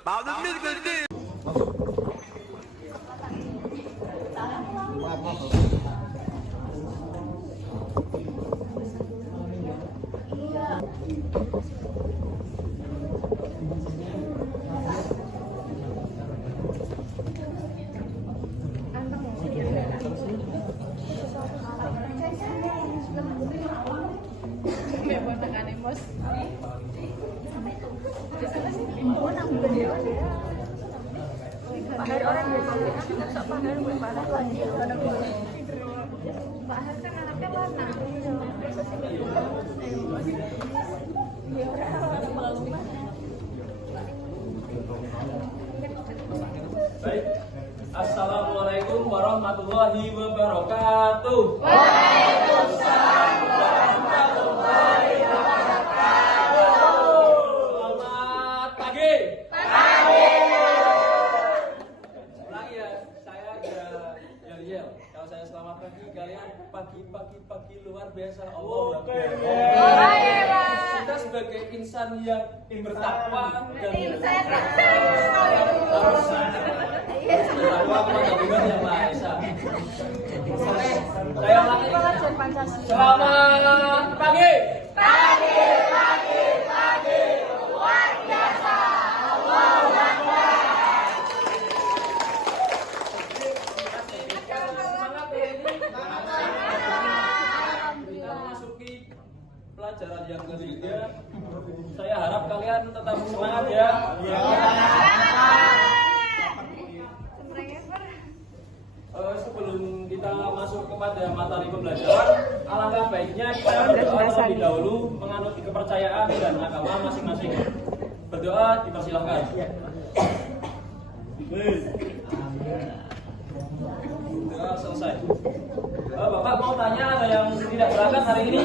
About the musical thing. Pandai orang biasa tak pandai buat pandai lagi ada Mbak Har kan anaknya mana? Baik. Assalamualaikum warahmatullahi wabarakatuh. Waalaikumsalam warahmatullahi wabarakatuh. Selamat pagi. Ulangi ya, saya agak yel-yel. Kalau saya selamat pagi, kalian pagi luar biasa. Allah kita sebagai insan yang bertakwa dan harus bertakwa kepada Tuhan Yang Maha Esa. Oke, saya ulangi. Selamat pagi. Pagi, luar biasa. Allahu Akbar. Semangat ya ini. Kita memasuki pelajaran yang ketiga. Saya harap kalian tetap semangat ya. Sebelum kita masuk kepada materi pembelajaran, alangkah baiknya kita berdoa terlebih dahulu menganut kepercayaan dan agama masing-masing. Berdoa dipersilahkan. Doa selesai. Bapak mau tanya, ada yang tidak berangkat hari ini?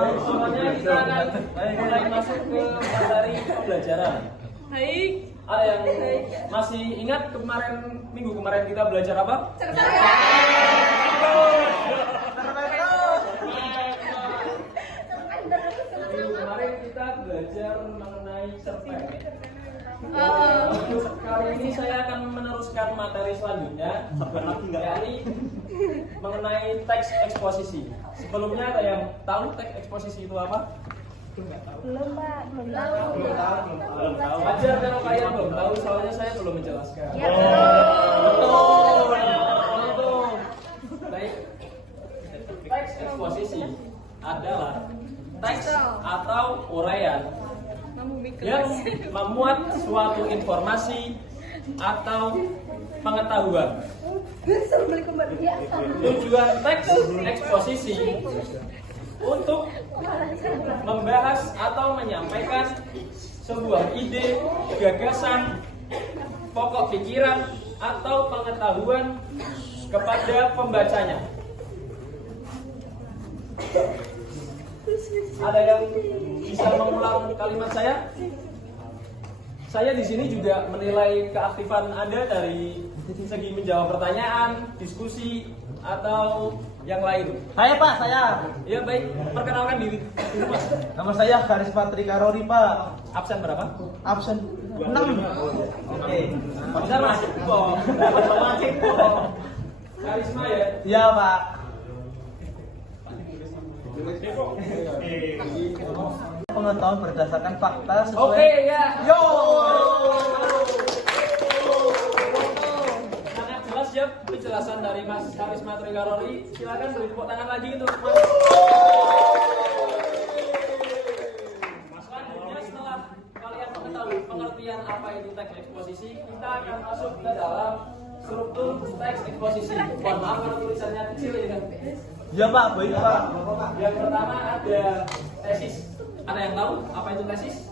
Baik, semuanya kita akan mulai masuk ke materi pembelajaran. Baik. Ada yang masih ingat minggu kemarin kita belajar apa? Minggu kemarin kita belajar mengenai cerpen. Kali ini saya akan meneruskan materi selanjutnya, yakni mengenai teks eksposisi. Sebelumnya ada yang tahu teks eksposisi itu apa? Belum Pak, belum tahu. Belum tahu. Ajar kalau kalian belum tahu, soalnya saya belum menjelaskan. Ya, Betul. Baik. Teks eksposisi adalah teks atau uraian yang memuat suatu informasi atau pengetahuan. Tujuan teks eksposisi untuk membahas atau menyampaikan sebuah ide, gagasan, pokok pikiran, atau pengetahuan kepada pembacanya. Ada yang bisa mengulang kalimat saya? Saya di sini juga menilai keaktifan Anda dari segi menjawab pertanyaan, diskusi, atau yang lain. Saya Pak, saya. Ya baik, perkenalkan diri. Nama saya Karisma Trikarori Pak. Absen berapa? Absen 6. Oke. Bisa masuk kok. Masuk kok. Karisma ya? Iya Pak. Pengetahuan berdasarkan fakta sesuai. Oke ya. Yo. Sangat jelas ya penjelasan dari Mas Karisma Trikarori. Silakan beri tepuk tangan lagi untuk Mas. Selanjutnya setelah kalian mengetahui pengertian apa itu teks eksposisi, kita akan masuk ke dalam struktur teks eksposisi. Mohon maaf kalau tulisannya kecil ya kan. Ya Pak, baik Pak. Yang pertama ada tesis. Ada yang tahu apa itu tesis?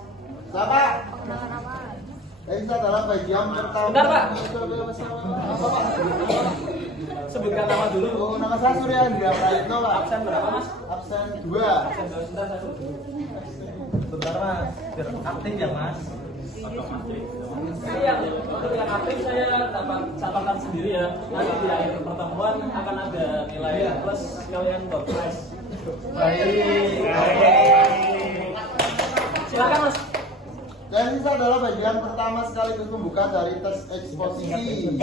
Siapa? Pengenalan apa? Tesis adalah bagian pertama. Bentar, Pak. Sebutkan nama dulu. Oh, nama saya Surya Andrea Praitno, Pak. Absen berapa Mas? Absen 2. Absen 2. Sebentar satu. sebentar mas, biar aktif ya mas. Iya, untuk yang aktif saya dapat catatan sendiri ya. Nanti di akhir pertemuan akan ada nilai plus kalian progres. Baik. Silakan mas. Dan sisa adalah bagian pertama sekaligus pembuka dari tes eksposisi.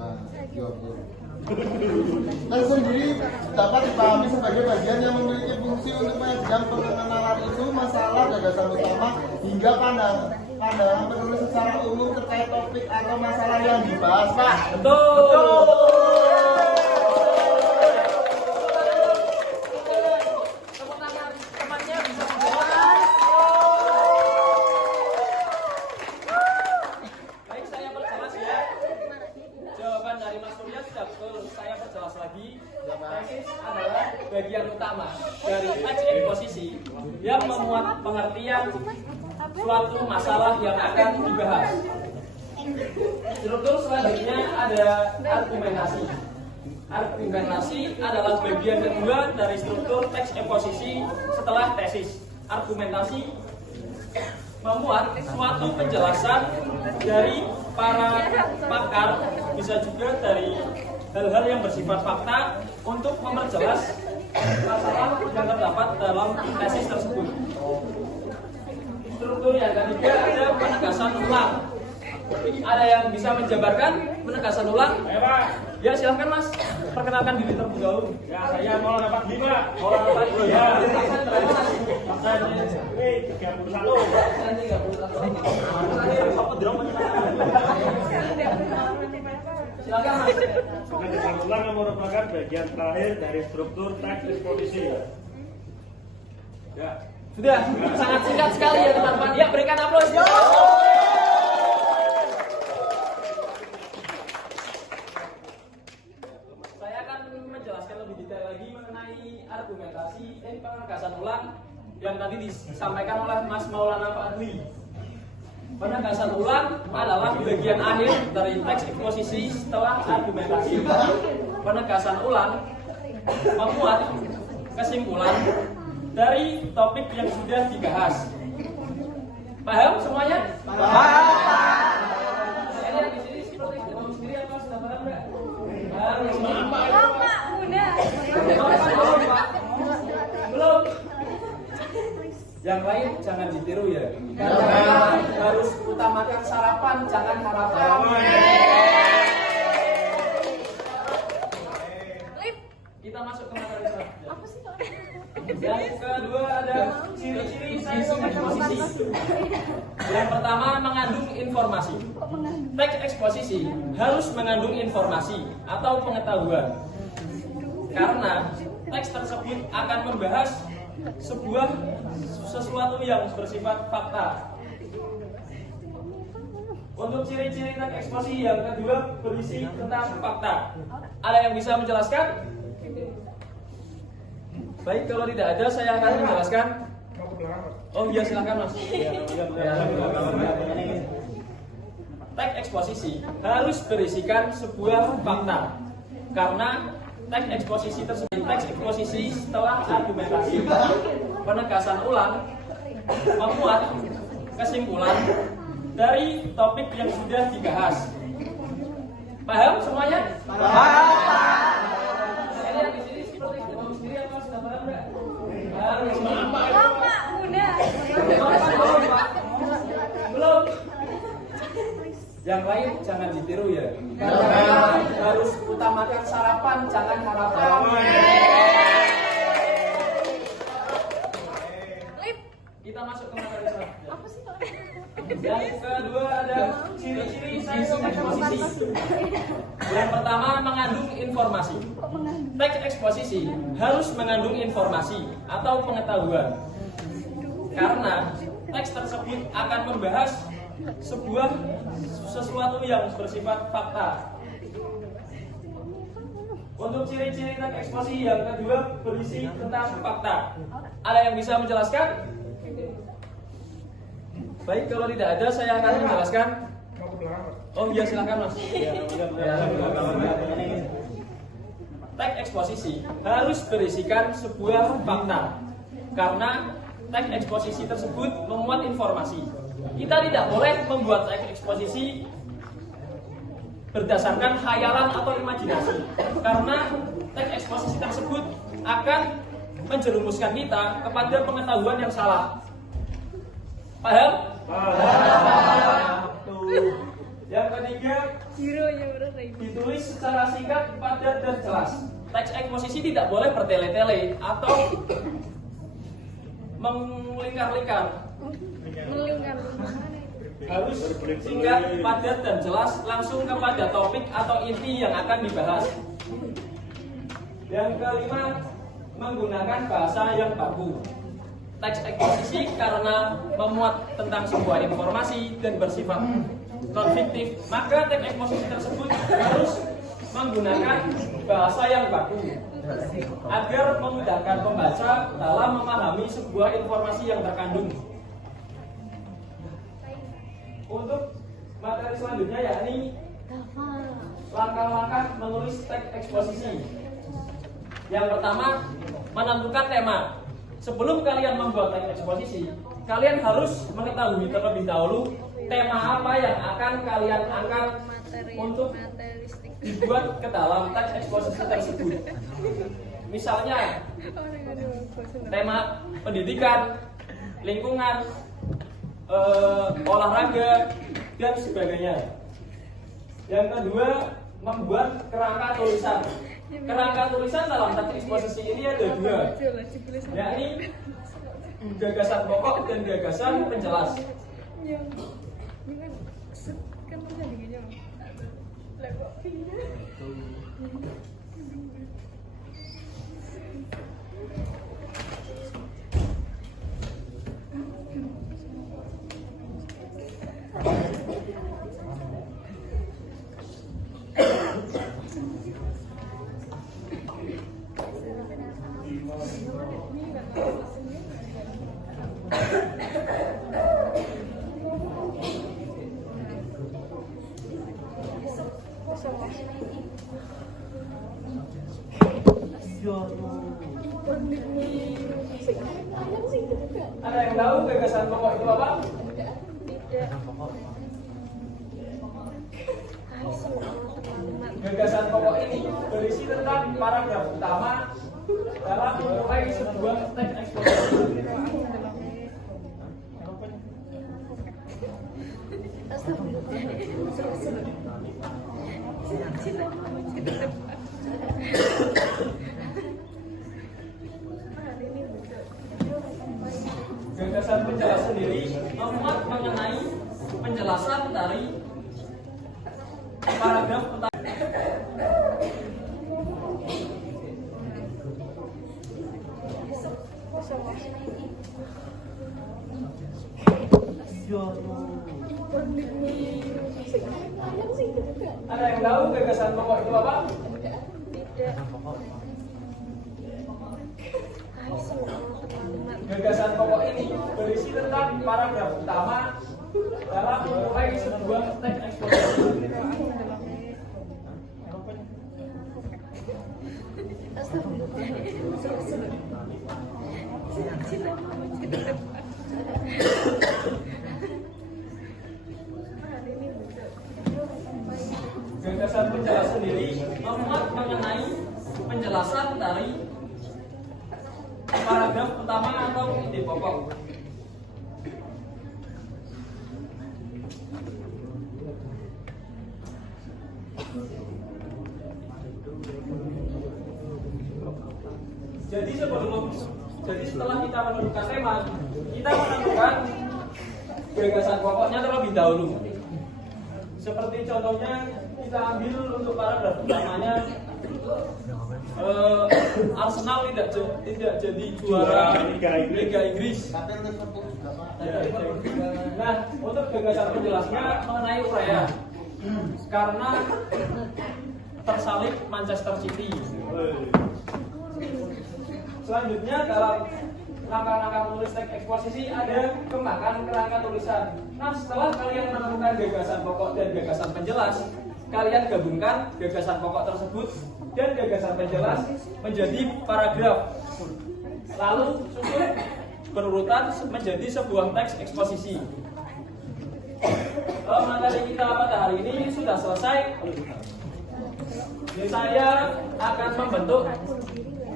Nah, yuk. Tes sendiri dapat dipahami sebagai bagian yang memiliki fungsi untuk mengajarkan pengenalan isu, masalah, gagasan utama, hingga pandangan penulis secara umum terkait topik atau masalah yang dibahas, Pak. Betul. Tepuk tangan temannya bisa menjawab. Baik, saya perjelas ya. Jawaban dari Mas Surya sudah betul. Saya perjelas lagi. Tesis adalah bagian utama dari teks eksposisi yang memuat pengertian suatu masalah yang akan dibahas. Struktur selanjutnya ada argumentasi. Argumentasi adalah bagian kedua dari struktur teks eksposisi setelah tesis. Argumentasi memuat suatu penjelasan dari para pakar, bisa juga dari hal-hal yang bersifat fakta untuk memperjelas masalah yang terdapat dalam tesis tersebut. Struktur yang ketiga ada penegasan ulang. Ada yang bisa menjabarkan penegasan ulang? Ya silahkan mas, perkenalkan diri terlebih dahulu. Ya, saya mau dapat 5. Mau dapat Ya. Makanya 31. silakan mas. Penegasan ulang yang merupakan bagian terakhir dari struktur teks eksposisi. Ya. Sudah, sangat singkat sekali ya teman-teman. Ya, berikan aplaus. Saya akan menjelaskan lebih detail lagi mengenai argumentasi dan penegasan ulang yang tadi disampaikan oleh Mas Maulana Fadli. Penegasan ulang adalah bagian akhir dari teks eksposisi setelah argumentasi. Penegasan ulang memuat kesimpulan dari topik yang sudah dibahas. Paham semuanya? Paham. Saya lihat di sini seperti ngomong sendiri apa sudah paham enggak? Paham. Pak, udah. Belum. Yang lain jangan ditiru ya. Karena harus utamakan sarapan, jangan harapan. Kita masuk ke materi selanjutnya. Apa sih Pak? Yang kedua ada ciri-ciri teks eksposisi. Yang pertama mengandung informasi. Teks eksposisi harus mengandung informasi atau pengetahuan. Karena teks tersebut akan membahas sesuatu yang bersifat fakta. Untuk ciri-ciri teks eksposisi yang kedua berisi tentang fakta. Ada yang bisa menjelaskan? Baik, kalau tidak ada saya akan menjelaskan. Oh iya silakan mas. Teks eksposisi harus berisikan sebuah fakta. Karena teks eksposisi tersebut teks eksposisi setelah argumentasi. Penegasan ulang memuat kesimpulan dari topik yang sudah dibahas. Paham semuanya? Paham. Saya lihat di sini seperti ngomong sendiri apa sudah paham enggak? Paham Pak, udah. Belum. Yang lain jangan ditiru ya. Karena harus utamakan sarapan, jangan harapan. Kita masuk ke materi selanjutnya. Apa sih Pak? Yang kedua ada ciri-ciri teks eksposisi. Yang pertama mengandung informasi. Teks eksposisi harus mengandung informasi atau pengetahuan. Karena teks tersebut akan membahas sesuatu yang bersifat fakta. Untuk ciri-ciri teks eksposisi yang kedua berisi tentang fakta. Ada yang bisa menjelaskan? Baik, kalau tidak ada saya akan menjelaskan. Oh iya silakan mas. Teks eksposisi harus berisikan sebuah fakta. Karena teks eksposisi tersebut memuat informasi. Kita tidak boleh membuat teks eksposisi berdasarkan khayalan atau imajinasi, karena teks eksposisi tersebut akan menjerumuskan kita kepada pengetahuan yang salah. Paham? Yang ketiga, ditulis secara singkat, padat, dan jelas. Teks eksposisi tidak boleh bertele-tele atau melingkar-lingkar. Harus singkat, padat, dan jelas, langsung kepada topik atau inti yang akan dibahas. Yang kelima, menggunakan bahasa yang baku. Teks eksposisi karena memuat tentang sebuah informasi dan bersifat non-fiktif, maka teks eksposisi tersebut harus menggunakan bahasa yang baku agar memudahkan pembaca dalam memahami sebuah informasi yang terkandung. Untuk materi selanjutnya yakni langkah-langkah menulis teks eksposisi. Yang pertama, menentukan tema. Sebelum kalian membuat teks eksposisi, kalian harus mengetahui terlebih dahulu tema apa yang akan kalian angkat untuk dibuat ke dalam teks eksposisi tersebut. Misalnya, tema pendidikan, lingkungan, olahraga, dan sebagainya. Yang kedua, membuat kerangka tulisan. Kerangka tulisan dalam teks eksposisi ini ada dua, yakni gagasan pokok dan gagasan penjelas. Ada yang tahu gagasan pokok itu apa? Gagasan pokok ini berisi tentang paragraf utama dalam memulai sebuah teks eksposisi. Gagasan penjelas sendiri memuat mengenai penjelasan dari paragraf pertama. Ada yang tahu gagasan pokok itu apa? Gagasan pokok ini berisi tentang paragraf utama dalam memulai sebuah teks eksposisi. Gagasan penjelas sendiri memuat mengenai penjelasan dari paragraf utama atau ide pokok. Jadi setelah kita menentukan tema, kita menentukan gagasan pokoknya terlebih dahulu. Seperti contohnya kita ambil untuk paragraf utamanya, Arsenal tidak jadi juara Liga Inggris. Nah, untuk gagasan penjelasnya mengenai uraian, karena tersalib Manchester City. Selanjutnya dalam langkah-langkah menulis teks eksposisi ada kembangkan kerangka tulisan. Nah, setelah kalian menemukan gagasan pokok dan gagasan penjelas, kalian gabungkan gagasan pokok tersebut dan gagasan penjelas menjadi paragraf. Lalu susun berurutan menjadi sebuah teks eksposisi. Materi kita pada hari ini sudah selesai. Saya akan membentuk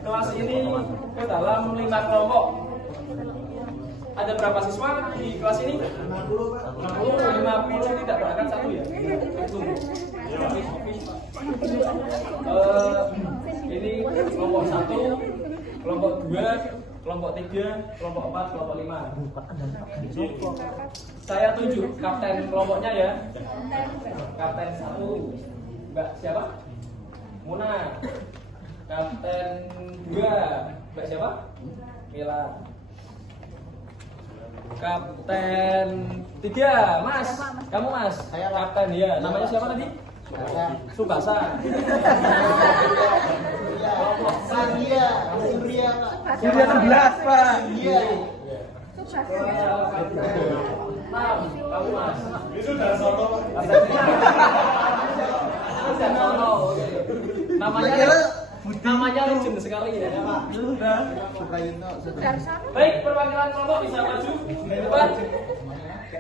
kelas ini ke dalam 5 kelompok. Ada berapa siswa di kelas ini? 50 tidak berangkat satu ya? Ini kelompok 1, kelompok 2, kelompok 3, kelompok 4, kelompok 5. Saya tunjuk kapten kelompoknya ya. Kapten 1, Mbak siapa? Muna. Kapten 2, Mbak siapa? Mila. Kapten 3, Mas. Kamu Mas? Saya, Pak. Kapten ya. Namanya siapa tadi? Subasa. Surya, Surya, Surya 16, Pak. Iya. Kamu Mas. Itu dari sono. Namanya legend sekali ya. Baik, perwakilan kelompok bisa maju ke depan.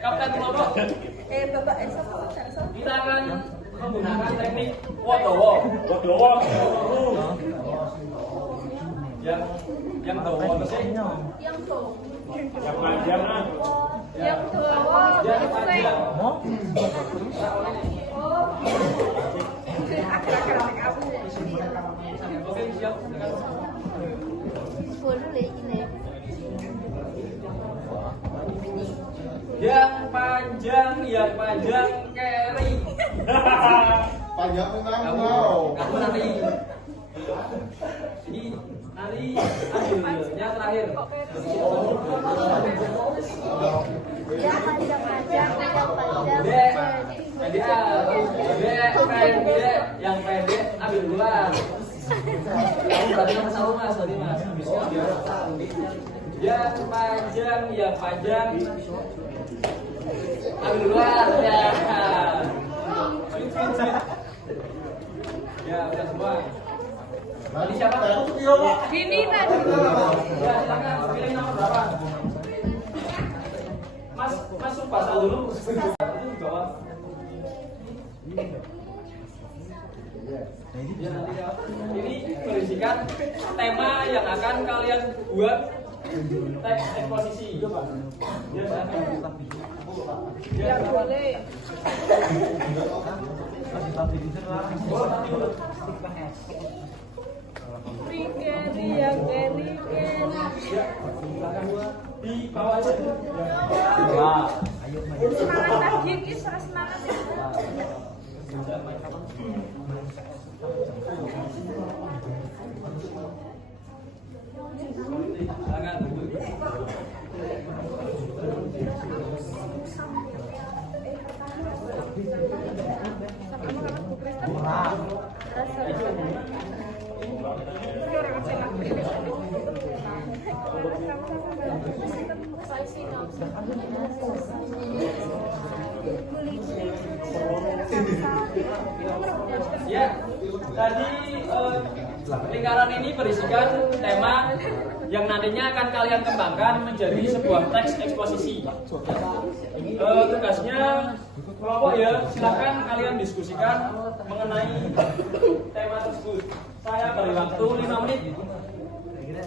Kapten kelompok. Bapak siapa? Kita akan menggunakan teknik wodowo. Wadowo. Yang dowo itu sih. Yang tuh. Yang panjang kan. Yang tuh. Yang panjang. Akhir-akhir aku. Oke, siap. Yang panjang carry. Panjang memang Kamu mau. nanti. Ini nanti ambilnya terakhir. Yang panjang-panjang, yang panjang. Pendek, yang pendek ambil duluan. Kamu berarti nomor 1 Mas, tadi Mas. Habisnya biar yang panjang ambil duluan ya. Ya, udah semua. Tadi siapa? Gini tadi. Ya, silakan pilih nomor berapa? Mas Subasa dulu. Itu di bawah. Ini berisikan tema yang akan kalian buat teks eksposisi. Ya, Boleh. Rikeri yang keri. di bawah aja. Semangat lagi, kisah semangat ya. Ya, tadi lingkaran ini berisikan tema yang nantinya akan kalian kembangkan menjadi sebuah teks eksposisi. Tugasnya kelompok ya, silakan kalian diskusikan mengenai tema tersebut. Saya beri waktu 5 menit.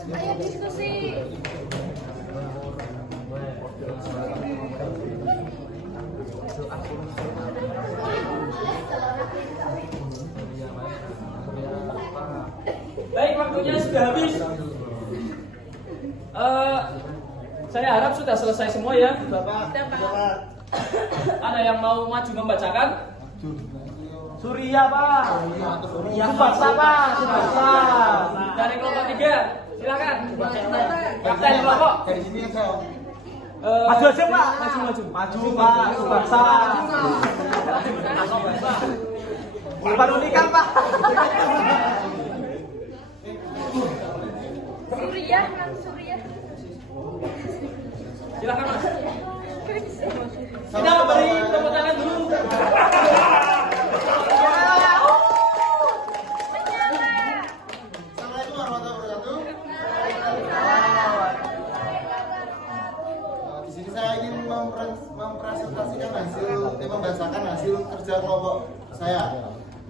Ayo diskusi. Baik, waktunya sudah habis. Saya harap sudah selesai semua ya. Ada yang mau maju membacakan? Surya, Pak. Subasa, Pak. Subasa. Dari kelompok 3, silakan. Kapten kelompok. Dari sini aja. Maju aja, Pak. Maju. Maju, Pak. Subasa. Baru nikah, Pak. Surya, kan Surya. Silakan Mas. Kita beri tepuk tangan dulu. Assalamualaikum warahmatullahi wabarakatuh. pada kelompok saya.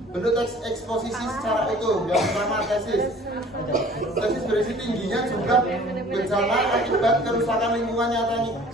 Bentuk teks eksposisi secara itu yang pertama tesis. Tesis berisi tingginya jumlah bencana akibat kerusakan lingkungan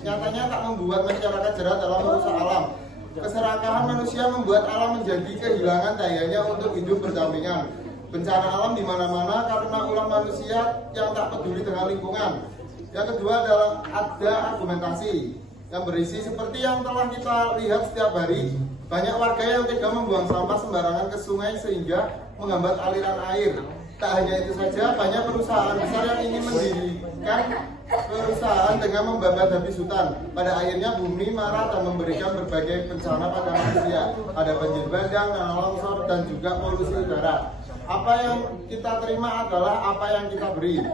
nyatanya tak membuat masyarakat jerah dalam merusak alam. Keserakahan manusia membuat alam menjadi kehilangan dayanya untuk hidup berdampingan. Bencana alam di mana-mana karena ulah manusia yang tak peduli dengan lingkungan. Yang kedua adalah ada argumentasi yang berisi seperti yang telah kita lihat setiap hari. Banyak warga yang tega membuang sampah sembarangan ke sungai sehingga menghambat aliran air. Tak hanya itu saja, banyak perusahaan besar yang ingin mendirikan perusahaan dengan membabat habis hutan. Pada akhirnya bumi marah dan memberikan berbagai bencana pada manusia. Ada banjir bandang, tanah longsor, dan juga polusi udara. Apa yang kita terima adalah apa yang kita beri.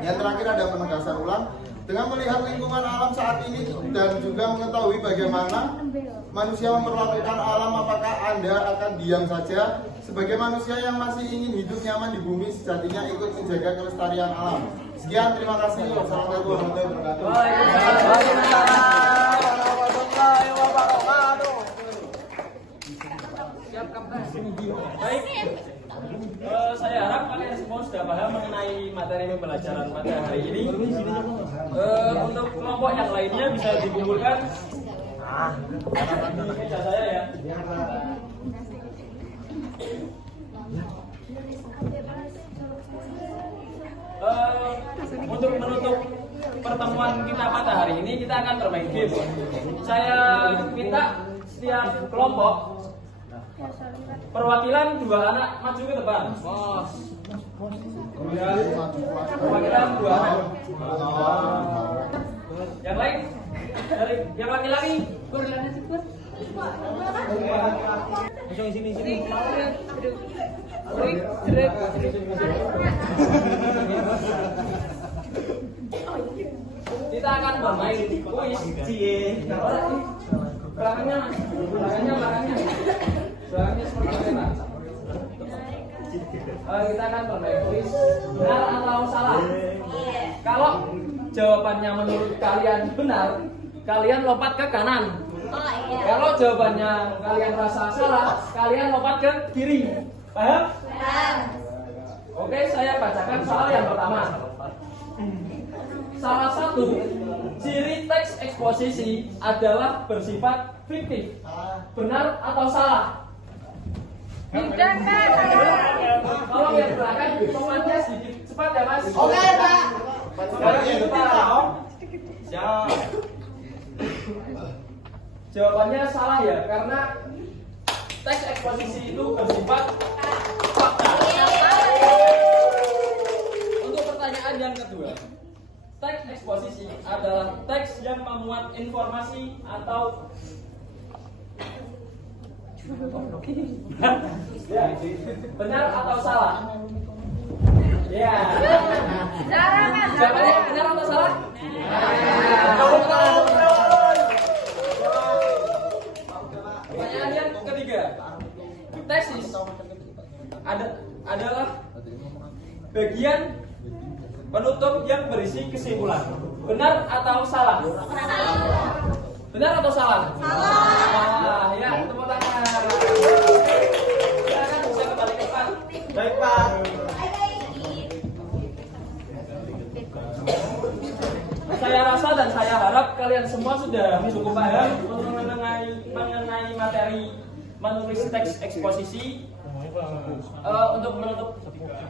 Yang terakhir ada penegasan ulang. Dengan melihat lingkungan alam saat ini dan juga mengetahui bagaimana manusia memperlakukan alam, apakah Anda akan diam saja? Sebagai manusia yang masih ingin hidup nyaman di bumi, sejatinya ikut menjaga kelestarian alam. Sekian, terima kasih. Wassalamualaikum warahmatullahi wabarakatuh. Baik, saya harap kalian semua sudah paham mengenai materi pembelajaran pada hari ini. Untuk kelompok yang lainnya bisa dikumpulkan di meja saya ya. Untuk menutup pertemuan kita pada hari ini, kita akan bermain game. Saya minta setiap kelompok perwakilan 2 anak maju ke depan. Perwakilan 2 anak. Yang lain dari yang laki-laki. Sini. Kita akan bermain kuis. Belakangnya seperti apa? Kita akan bermain kuis benar atau salah. Kalau jawabannya menurut kalian benar, kalian lompat ke kanan. Kalau jawabannya kalian rasa salah, kalian lompat ke kiri. Paham? Oke, saya bacakan soal yang pertama. Salah satu ciri teks eksposisi adalah bersifat fiktif. Benar atau salah? Tidak, Kak. Tolong yang belakang komannya sedikit cepat ya, Mas. Oke, Pak. Siap. Jawabannya salah ya, karena teks eksposisi itu bersifat fakta. Untuk pertanyaan yang kedua, teks eksposisi adalah teks yang memuat informasi atau ya, benar atau salah? Ya. Jawabannya benar atau salah? Pertanyaan yang ketiga, tesis adalah bagian penutup yang berisi kesimpulan. Benar atau salah? Benar atau salah? Salah. Ya, tepuk tangan. Silakan bisa kembali ke depan. Baik, Pak. Saya rasa dan saya harap kalian semua sudah cukup paham mengenai materi menulis teks eksposisi. Untuk menutup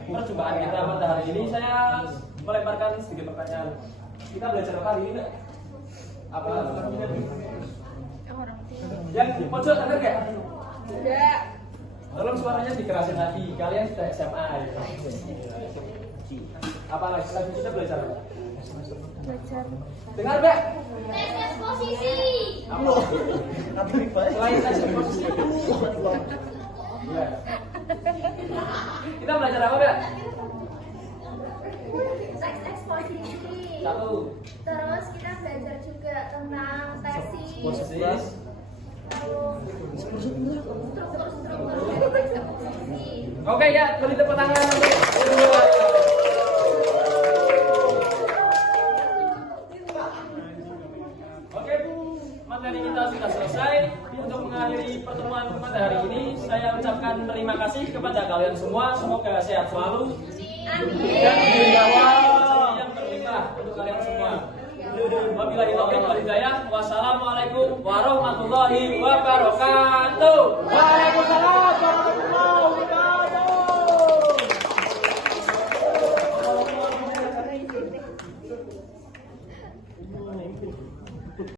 perjumpaan kita pada hari ini, saya melemparkan sedikit pertanyaan. Kita belajar apa hari ini, Mbak? Apa? Yang pojok ada nggak? Tidak. Tolong suaranya dikerasin lagi. Kalian sudah SMA ya? Apa lagi kita belajar apa? Belajar. Dengar nggak? Teks eksposisi. Selain teks eksposisi. Ya. Kita belajar apa, Mbak? Teks eksposisi. 1. Terus kita belajar juga tentang tesis. Tesis. Struktur teks eksposisi. Oke ya, beri tepuk tangan untuk berdua. Oke, materi kita sudah selesai. Untuk mengakhiri mengakhiri pertemuan pada hari ini, saya ucapkan terima kasih kepada kalian semua. Semoga sehat selalu dan rezeki yang berlimpah untuk kalian semua. Wabillahi taufiq wal hidayah. Wassalamualaikum warahmatullahi wabarakatuh.